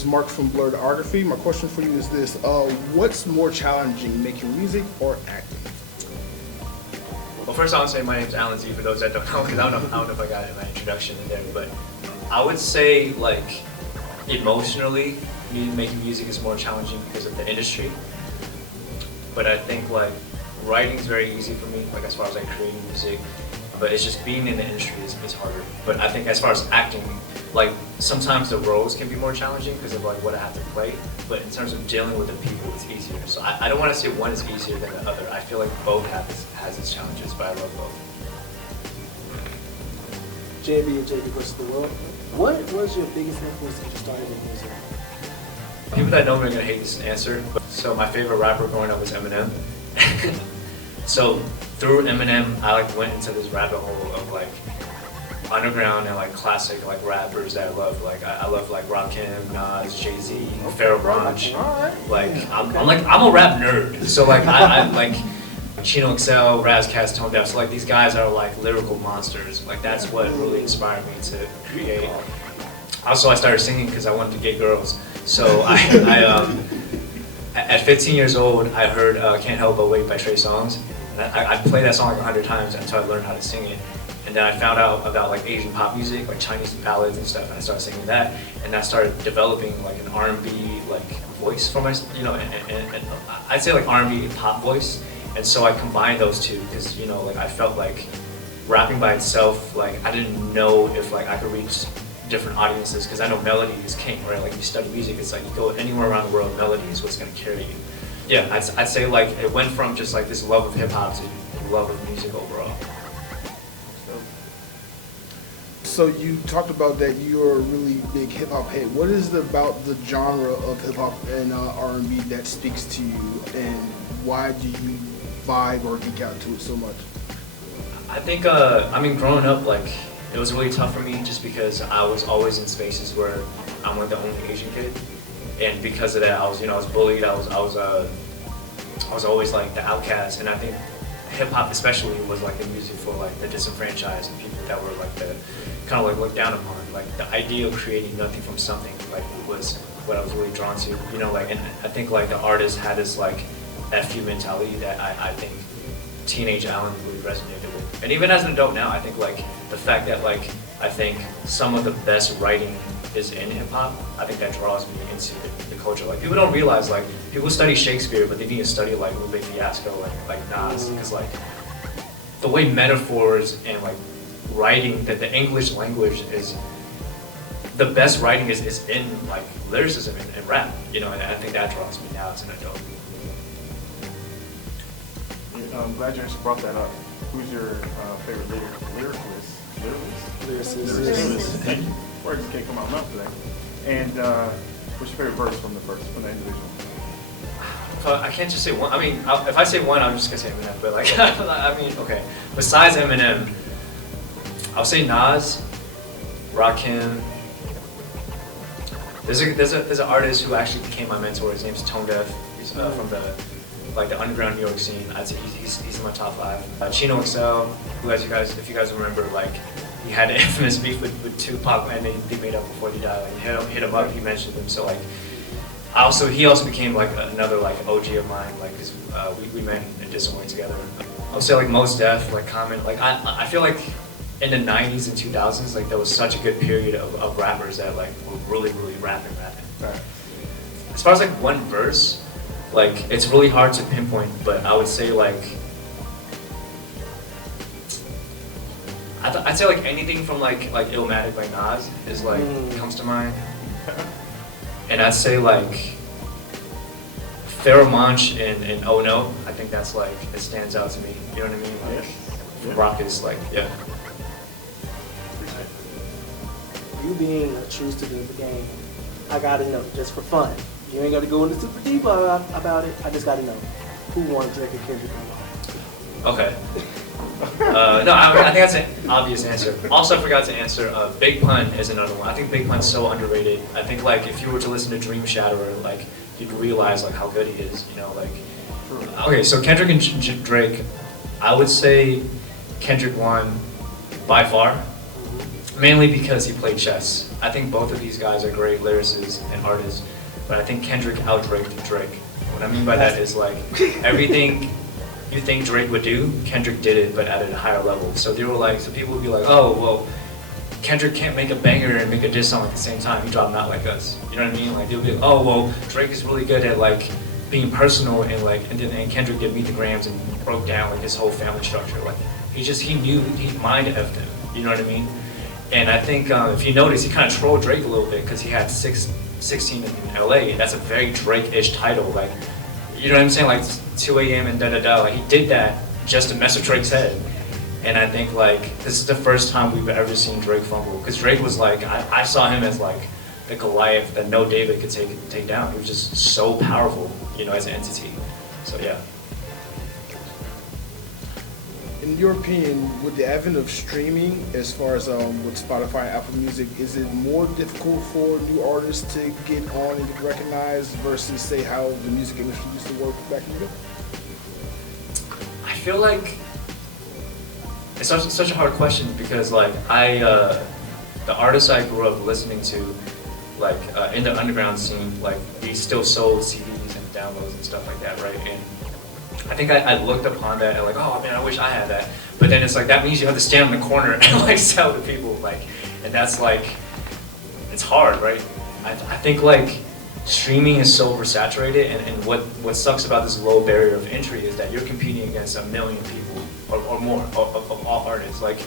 is Mark from Blerdkast. My question for you is this: what's more challenging, making music or acting? Well, first I want to say my name's Alan Z for those that don't know, because I don't know if I got it in my introduction in there, but I would say like emotionally, making music is more challenging because of the industry. But I think like writing is very easy for me, like as far as like creating music. But it's just being in the industry is harder. But I think as far as acting, like sometimes the roles can be more challenging because of like what I have to play. But in terms of dealing with the people, it's easier. So I don't want to say one is easier than the other. I feel like both has its challenges, but I love both. JB and JB versus the world. What was your biggest influence when you started in music? People that know me are gonna hate this answer. So my favorite rapper growing up was Eminem. So through Eminem, I like went into this rabbit hole of like underground and like classic like rappers that I love. Like I love like Rakim, Nas, Jay-Z, Pharoah Monch. Like I'm a rap nerd. So like I like Chino XL, Razcast, Tone Deaf. So like these guys are like lyrical monsters. Like that's what really inspired me to create. Also, I started singing because I wanted to get girls. So at 15 years old, I heard "Can't Help But Wait" by Trey Songz. I played that song like 100 times until I learned how to sing it. And then I found out about like Asian pop music, like Chinese ballads and stuff, and I started singing that. And I started developing like an R&B like voice for my, and I'd say like R&B and pop voice. And so I combined those two because like I felt like rapping by itself, like I didn't know if like I could reach different audiences because I know melody is king, right? Like you study music, it's like you go anywhere around the world, melody is what's gonna carry you. Yeah, I'd say like it went from just like this love of hip hop to love of music overall. So you talked about that you're a really big hip hop head. What is it about the genre of hip hop and R&B that speaks to you, and why do you vibe or geek out to it so much? I think growing up, like it was really tough for me just because I was always in spaces where I'm like the only Asian kid, and because of that, I was bullied. I was always like the outcast, and I think hip hop especially was like the music for like the disenfranchised and people that were like the kind of like looked down upon. Like the idea of creating nothing from something like was what I was really drawn to. And I think like the artist had this like FU mentality that I think teenage Alan really resonated with. And even as an adult now, I think like the fact that like I think some of the best writing is in hip hop, I think that draws me into the culture. Like people don't realize like people study Shakespeare, but they need to study like Lupe Fiasco and like Nas, because like the way metaphors and like writing, that the English language is the best writing is in like lyricism and rap, and I think that draws me now as an adult. I'm glad you actually brought that up. Who's your favorite lyricist? Thank you. Words can't come out of my mouth today. And what's your favorite verse from the individual? I can't just say one. I mean, if I say one, I'm just gonna say Eminem. But like, okay. Besides Eminem, I'll say Nas, Rakim. There's an artist who actually became my mentor. His name's Tone Deaf. He's from the underground New York scene. I'd say he's in my top 5. Chino XL, who, if you guys remember, like he had an infamous beef with Tupac, and they made up before he died. Like, hit him up. He mentioned him. So like, he also became like another like OG of mine. Like, cause we met and did some work together. I'll say like Mos Def, like Common. Like I feel like in the 90s and 2000s, like there was such a good period of rappers that like were really rapping. Right. As far as like one verse, like it's really hard to pinpoint, but I would say like I'd say like anything from like Illmatic by Nas is like comes to mind, and I'd say like Pharoah Monch and Oh No. I think that's like it stands out to me. You know what I mean? Like rock is like You being a true student of the game, I gotta know, just for fun. You ain't gotta go into super deep about it. I just gotta know who won Drake and Kendrick. Okay. No, I think that's an obvious answer. Also, I forgot to answer. Big Pun is another one. I think Big Pun's so underrated. I think like if you were to listen to Dream Shatterer, like you'd realize like how good he is. Okay, so Kendrick and Drake, I would say Kendrick won by far. mainly because he played chess. I think both of these guys are great lyricists and artists, but I think Kendrick out-Draked Drake. What I mean by that is like everything you think Drake would do, Kendrick did it, but at a higher level. So they were like, so people would be like, oh, well, Kendrick can't make a banger and make a diss song at the same time. He dropped Not Like Us. You know what I mean? Like they'll be like, oh, well, Drake is really good at like being personal and like, and Kendrick did Meet the Grams and broke down like his whole family structure. Like he knew, he mind-effed him. You know what I mean? And I think if you notice, he kind of trolled Drake a little bit because he had 16 in LA, and that's a very Drake-ish title. Like, you know what I'm saying? Like 2 a.m. and da-da-da. Like he did that just to mess with Drake's head. And I think like this is the first time we've ever seen Drake fumble. Because Drake was like, I saw him as like the Goliath that no David could take down. He was just so powerful, you know, as an entity. So yeah. In your opinion, with the advent of streaming, as far as with Spotify, Apple Music, is it more difficult for new artists to get on and get recognized versus, say, how the music industry used to work back in the day? I feel like it's such a hard question because like the artists I grew up listening to, like in the underground scene, like we still sold CDs and downloads and stuff like that, right? And I think I looked upon that and like, oh man, I wish I had that. But then it's like, that means you have to stand in the corner and like sell to people, like, and that's like, it's hard, right? I think like streaming is so oversaturated, and what sucks about this low barrier of entry is that you're competing against 1 million people or more of all artists. Like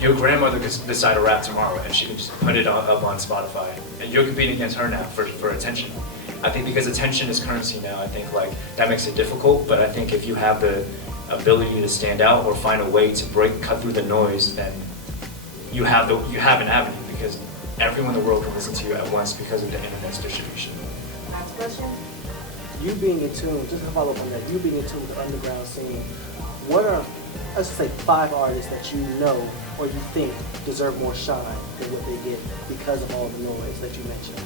your grandmother could decide to rap tomorrow and she can just put it up on Spotify, and you're competing against her now for attention. I think because attention is currency now, I think like that makes it difficult, but I think if you have the ability to stand out or find a way to cut through the noise, then you have an avenue, because everyone in the world can listen to you at once because of the internet's distribution. Next question. You being in tune, just to follow up on that, you being in tune with the underground scene, what are, let's say, 5 artists that you know or you think deserve more shine than what they get because of all the noise that you mentioned?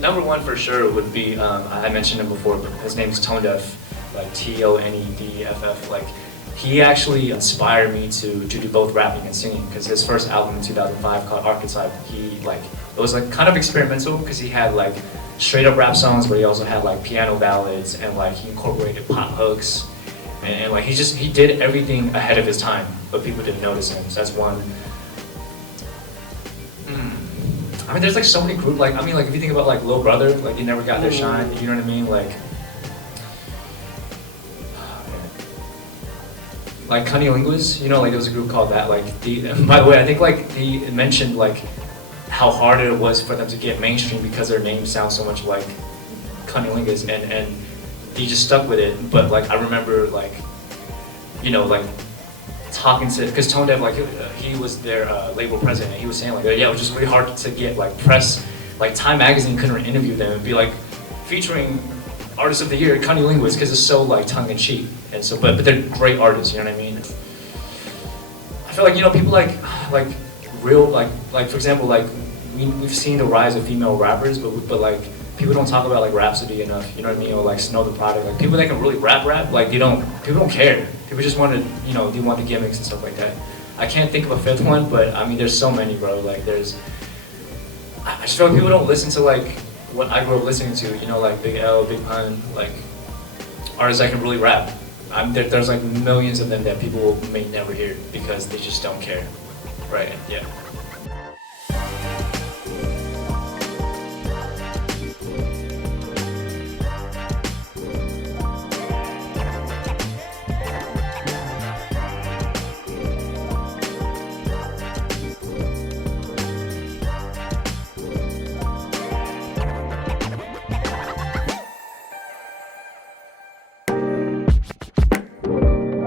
Number one for sure would be, I mentioned him before, but his name's Tone Deaf, like Tonedeff. Like he actually inspired me to do both rapping and singing, because his first album in 2005 called Archetype, it was like kind of experimental because he had like straight up rap songs, but he also had like piano ballads, and like he incorporated pop hooks, and like he did everything ahead of his time, but people didn't notice him. So that's one. I mean, there's like so many groups. Like, I mean, like if you think about like Lil Brother, like they never got their shine. You know what I mean? Like Cunnilingus, you know, like there was a group called that. Like by the way, I think like he mentioned like how hard it was for them to get mainstream because their name sounds so much like Cunnilingus, and he just stuck with it. But like I remember like, you know, like talking to, because Tone Deaf, like he was their label president, and he was saying like, yeah, it was just really hard to get like press, like Time Magazine couldn't interview them and be like featuring Artist of the Year, Cunnilingus, because it's so like tongue in cheek, and so but they're great artists, you know what I mean? I feel like, you know, people like real like for example, like we've seen the rise of female rappers, but like people don't talk about like Rhapsody enough, you know what I mean? Or like Snow the Product, like people that can really rap, like people don't care. People just want to, you know, they want the gimmicks and stuff like that. I can't think of a 5th one, but I mean, there's so many, bro. Like I just feel like people don't listen to like what I grew up listening to, you know, like Big L, Big Pun, like artists that can really rap. There's like millions of them that people may never hear because they just don't care, right? And yeah.